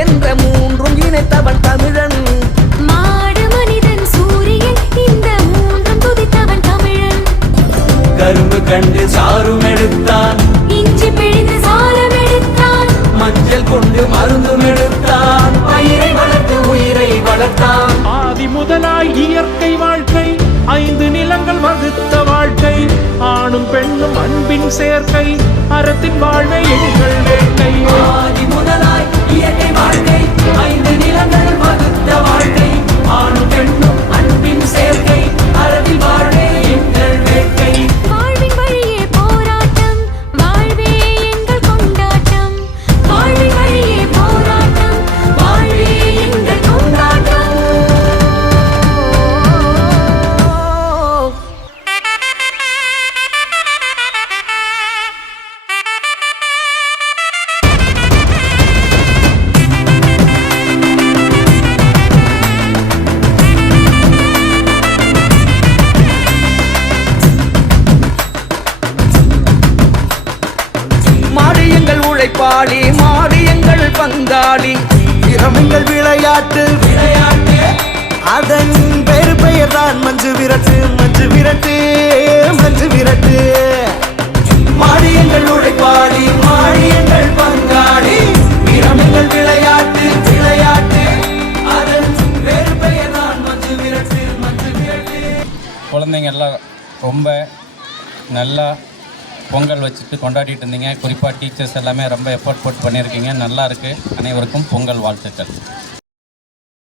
என்ற மூன்றும் இணைத்தவன் தமிழன். மாடு மனிதன் சூரியன் இந்த மூன்றும் துதித்தவன் தமிழன். கரும்பு கண்டு சாரும் எடுத்தான், இஞ்சி பிழிந்து சாரம் எடுத்தான், மஞ்சள் கொண்டு மருந்தும் எடுத்தான், பயிரை வளர்த்து உயிரை வளர்த்தான். ஆதி முதலாய் இயற்கை வாழ்க்கை, 5 நிலங்கள் வகுத்த வாழ்க்கை, ஆணும் பெண்ணும் அன்பின் சேர்க்கை, அறத்தின் வாழ்வை எங்கள் வேட்டை. ஆதி முதலாய் இயற்கை வாழ்க்கை, 5 நிலங்கள் வகுத்த வாழ்க்கை, ஆணும் பெண்ணும் அன்பின் சேர்க்கை, அறத்தின் வாழ்வை எங்கள் வேட்டை. வாழ்வின் வழியே போராட்டம், வாழ்வே எங்கள் கொண்டாட்டம். வாழ்வின் வழியே போராட்டம், வாழ்வே எங்கள் கொண்டாட்டம். மாடு எங்கள் உழைப்பாளி, மாடு எங்கள் பங்காளி, திறமைகள் விளையாட்டு விளையாட்டு அதன் வேறு பெயர் தான் மஞ்சு விரட்டு. மஞ்சு விரட்டு மஞ்சு விரட்டு. மாடு எங்கள் உழைப்பாளி, மாடு எங்கள் பங்காளி, திறமைகள் விளையாட்டு விளையாட்டு அதன் வேறு பெயர் தான் மஞ்சு விரட்டு மஞ்சு விரட்டு. குழந்தைங்க எல்லாம் ரொம்ப நல்லா பொங்கல் வச்சுட்டு கொண்டாடிட்டு இருந்தீங்க. குறிப்பாக டீச்சர்ஸ் எல்லாமே ரொம்ப எஃபோர்ட் போட்டு பண்ணியிருக்கீங்க. நல்லா இருக்குது. அனைவருக்கும் பொங்கல் வாழ்த்துக்கள்.